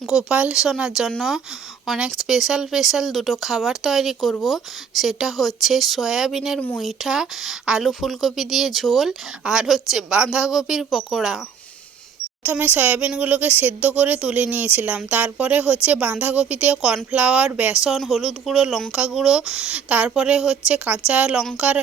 গোপাল সোনার জন্য অনেক স্পেশাল স্পেশাল দুটো খাবার তৈরি করব। সেটা হচ্ছে সয়াবিনের মুইঠা, আলু ফুলকপি দিয়ে ঝোল আর হচ্ছে বাঁধাকপির পকোড়া। প্রথমে সয়াবিনগুলোকে সেদ্ধ করে তুলে নিয়েছিলাম। তারপরে হচ্ছে বাঁধাকপিতে কর্নফ্লাওয়ার বেসন, হলুদ গুঁড়ো, লঙ্কা গুঁড়ো, তারপরে হচ্ছে কাঁচা লঙ্কার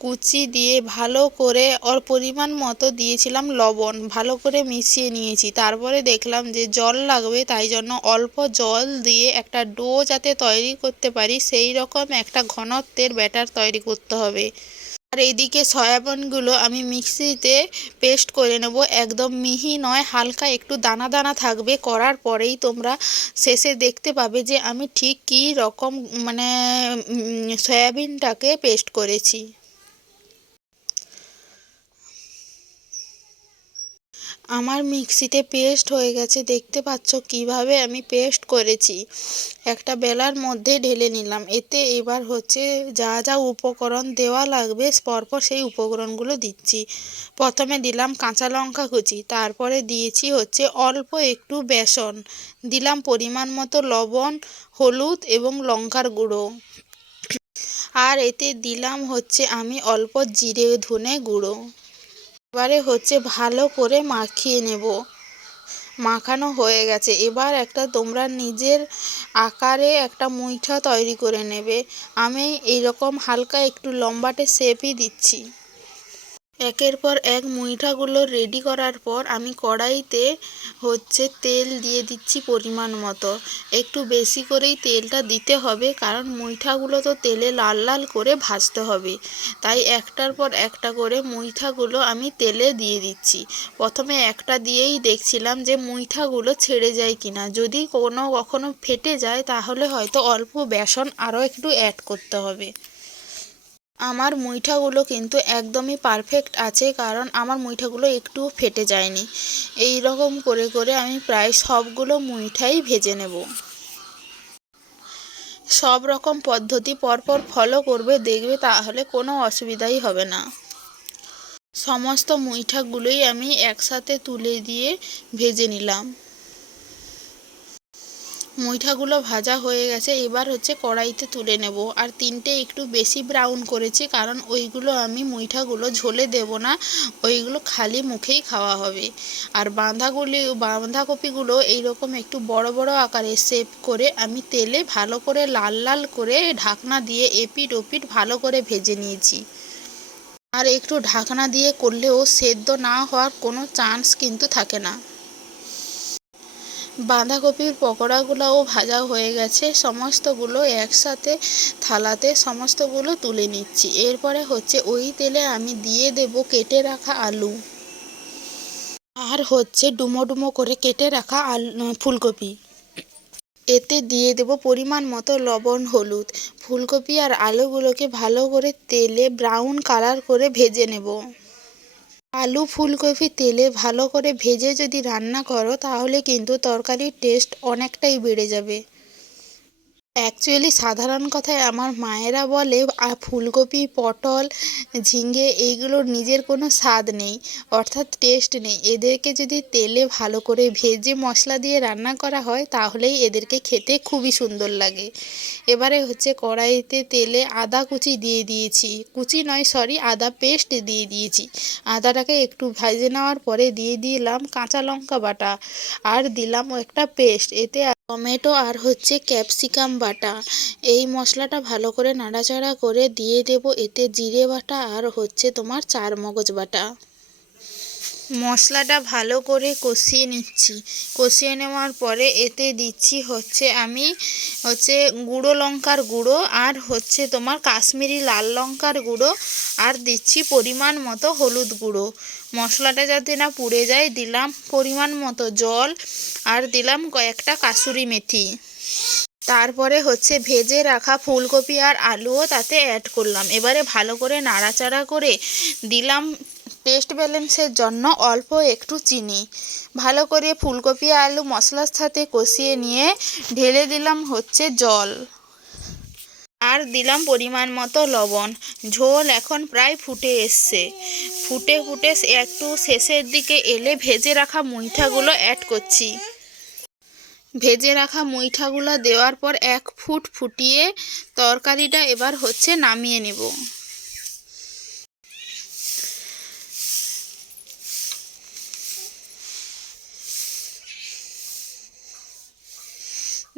কুচি দিয়ে ভালো করে ওর পরিমাণ মতো দিয়েছিলাম লবণ, ভালো করে মিশিয়ে নিয়েছি। তারপরে দেখলাম যে জল লাগবে, তাই জন্য অল্প জল দিয়ে একটা ডো যাতে তৈরি করতে পারি, সেই রকম একটা ঘনত্বের ব্যাটার তৈরি করতে হবে। আর এইদিকে সয়াবিনগুলো আমি মিক্সিতে পেস্ট করে নেব। একদম মিহি নয়, হালকা একটু দানা দানা থাকবে। করার পরেই তোমরা শেষে দেখতে পাবে যে আমি ঠিক কী রকম মানে সয়াবিনটাকে পেস্ট করেছি। আমার মিক্সিতে পেস্ট হয়ে গেছে। দেখতে পাচ্ছ কীভাবে আমি পেস্ট করেছি। একটা বেলার মধ্যে ঢেলে নিলাম। এতে এবার হচ্ছে যা যা উপকরণ দেওয়া লাগবে, পরপর সেই উপকরণগুলো দিচ্ছি। প্রথমে দিলাম কাঁচা লঙ্কা কুচি, তারপরে দিয়েছি হচ্ছে অল্প একটু বেসন। দিলাম পরিমাণ মতো লবণ, হলুদ এবং লঙ্কার গুঁড়ো। আর এতে দিলাম হচ্ছে আমি অল্প জিরে ধনে গুঁড়ো। এবারে হচ্ছে ভালো করে মাখিয়ে নেব। মাখানো হয়ে গেছে। এবার একটা তোমরা নিজের আকারে একটা মুইঠা তৈরি করে নেবে। আমি এইরকম হালকা একটু লম্বাটে শেপই দিচ্ছি। একের পর এক মুইঠাগুলো রেডি করার পর আমি কড়াইতে হচ্ছে তেল দিয়ে দিচ্ছি পরিমাণ মতো। একটু বেশি করেই তেলটা দিতে হবে, কারণ মুইঠাগুলো তো তেলে লাল লাল করে ভাজতে হবে। তাই একটার পর একটা করে মুইঠাগুলো আমি তেলে দিয়ে দিচ্ছি। প্রথমে একটা দিয়েই দেখছিলাম যে মুইঠাগুলো ছেড়ে যায় কিনা। যদি কোনো কখনো ফেটে যায়, তাহলে হয়তো অল্প বেসন আরও একটু অ্যাড করতে হবে। আমার মুইঠাগুলো কিন্তু একদমই পারফেক্ট আছে, কারণ আমার মুইঠাগুলো একটুও ফেটে যায়নি। এই রকম করে করে আমি প্রায় সবগুলো মুইঠাই ভেজে নেব। সব রকম পদ্ধতি পরপর ফলো করবে, দেখবে তাহলে কোনো অসুবিধাই হবে না। সমস্ত মুইঠাগুলোই আমি একসাথে তুলে দিয়ে ভেজে নিলাম। মুইঠাগুলো ভাজা হয়ে গেছে, এবার হচ্ছে কড়াইতে তুলে নেব। আর তিনটে একটু বেশি ব্রাউন করেছি, কারণ ওইগুলো আমি মুইঠাগুলো ঝোলে দেব না, ওইগুলো খালি মুখেই খাওয়া হবে। আর বাঁধাগুলি বাঁধাকপিগুলো এইরকম একটু বড় বড় আকারে শেপ করে আমি তেলে ভালো করে লাল লাল করে ঢাকনা দিয়ে এপিট ওপিট ভালো করে ভেজে নিয়েছি। আর একটু ঢাকনা দিয়ে করলেও সেদ্ধ না হওয়ার কোনো চান্স কিন্তু থাকে না। বাঁধাকপির পকোড়াগুলোও ভাজা হয়ে গেছে। সমস্তগুলো একসাথে থালাতে সমস্তগুলো তুলে নিচ্ছি। এরপরে হচ্ছে ওই তেলে আমি দিয়ে দেব কেটে রাখা আলু। আর হচ্ছে ডুমো ডুমো করে কেটে রাখা আলু ফুলকপি। এতে দিয়ে দেব পরিমাণ মতো লবণ, হলুদ। ফুলকপি আর আলুগুলোকে ভালো করে তেলে ব্রাউন কালার করে ভেজে নেব। আলু ফুলকপি তেলে ভালো করে ভেজে যদি রান্না করো, তাহলে কিন্তু তরকারির টেস্ট অনেকটাই বেড়ে যাবে। অ্যাকচুয়ালি সাধারণ কথায় আমার মায়েরা বলে আর ফুলকপি, পটল, ঝিঙে এইগুলোর নিজের কোনো স্বাদ নেই, অর্থাৎ টেস্ট নেই। এদেরকে যদি তেলে ভালো করে ভেজে মশলা দিয়ে রান্না করা হয়, তাহলেই এদেরকে খেতে খুবই সুন্দর লাগে। এবারে হচ্ছে কড়াইতে তেলে আদা কুচি দিয়ে দিয়েছি। কুচি নয় সরি আদা পেস্ট দিয়ে দিয়েছি। আদাটাকে একটু ভেজে নেওয়ার পরে দিয়ে দিলাম কাঁচা লঙ্কা বাটা। আর দিলাম একটা পেস্ট এতে টমেটো আর হচ্ছে ক্যাপসিকাম বাটা। এই মশলাটা ভালো করে নাড়াচাড়া করে দিয়ে দেবো, এতে জিরে বাটা আর হচ্ছে তোমার চার মগজ বাটা। মশলাটা ভালো করে কষিয়ে নিচ্ছি। কষিয়ে নেওয়ার পরে এতে দিচ্ছি হচ্ছে আমি হচ্ছে গুঁড়ো লঙ্কার গুঁড়ো আর হচ্ছে তোমার কাশ্মীরি লাল লঙ্কার গুঁড়ো আর দিচ্ছি পরিমাণ মতো হলুদ গুঁড়ো। মশলাটা যাতে না পুড়ে যায়, দিলাম পরিমাণ মতো জল আর দিলাম কয়েকটা কাসুরি মেথি। তারপরে হচ্ছে ভেজে রাখা ফুলকপি আর আলুও তাতে অ্যাড করলাম। এবারে ভালো করে নাড়াচাড়া করে দিলাম টেস্ট ব্যালেন্সের জন্য অল্প একটু চিনি। ভালো করে ফুলকপি, আলু, মশলার সাথে কষিয়ে নিয়ে ঢেলে দিলাম হচ্ছে জল। আর দিলাম পরিমাণ মতো লবণ। ঝোল এখন প্রায় ফুটে এসছে। ফুটে ফুটে একটু শেষের দিকে এলে ভেজে রাখা মুইঠাগুলো অ্যাড করছি। ভেজে রাখা মুইঠাগুলো দেওয়ার পর এক ফুট ফুটিয়ে তরকারিটা এবার হচ্ছে নামিয়ে নেব।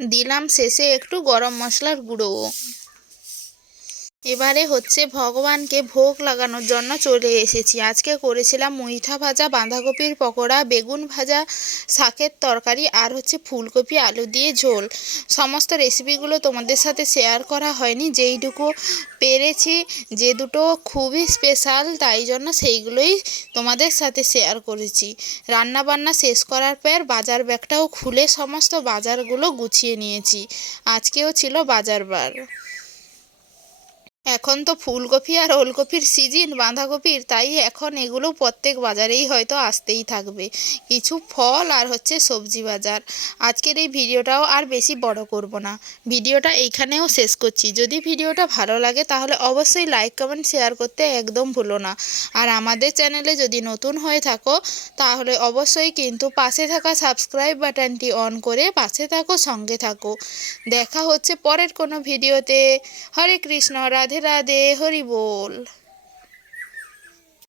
দিলাম শেষে একটু গরম মশলার গুঁড়ো। এবারে হচ্ছে ভগবানকে ভোগ লাগানোর জন্য চলে এসেছি। আজকে করেছিলাম মুইঠা ভাজা, বাঁধাকপির পকোড়া, বেগুন ভাজা, শাকের তরকারি আর হচ্ছে ফুলকপি, আলু দিয়ে ঝোল। সমস্ত রেসিপিগুলো তোমাদের সাথে শেয়ার করা হয়নি, যেইটুকু পেরেছি। যে দুটো খুবই স্পেশাল, তাই জন্য সেইগুলোই তোমাদের সাথে শেয়ার করেছি। রান্না বান্না শেষ করার পর বাজার ব্যাগটাও খুলে সমস্ত বাজারগুলো গুছিয়ে নিয়েছি। আজকেও ছিল বাজার বার এখন তো ফুলকপি আর ওলকপির সিজন বাঁধাকপির, তাই এখন এগুলো প্রত্যেক বাজারেই হয়তো আসতেই থাকবে। কিছু ফল আর হচ্ছে সবজি বাজার। আজকের এই ভিডিওটাও আর বেশি বড় করব না। ভিডিওটা এইখানেও শেষ করছি। যদি ভিডিওটা ভালো লাগে তাহলে অবশ্যই লাইক কমেন্ট শেয়ার করতে একদম ভুলো না। আর আমাদের চ্যানেলে যদি নতুন হয়ে থাকো, তাহলে অবশ্যই কিন্তু পাশে থাকা সাবস্ক্রাইব বাটনটি অন করে পাশে থাকো, সঙ্গে থাকো। দেখা হচ্ছে পরের কোনো ভিডিওতে। হরে কৃষ্ণ রাধে রাধে হরি বল।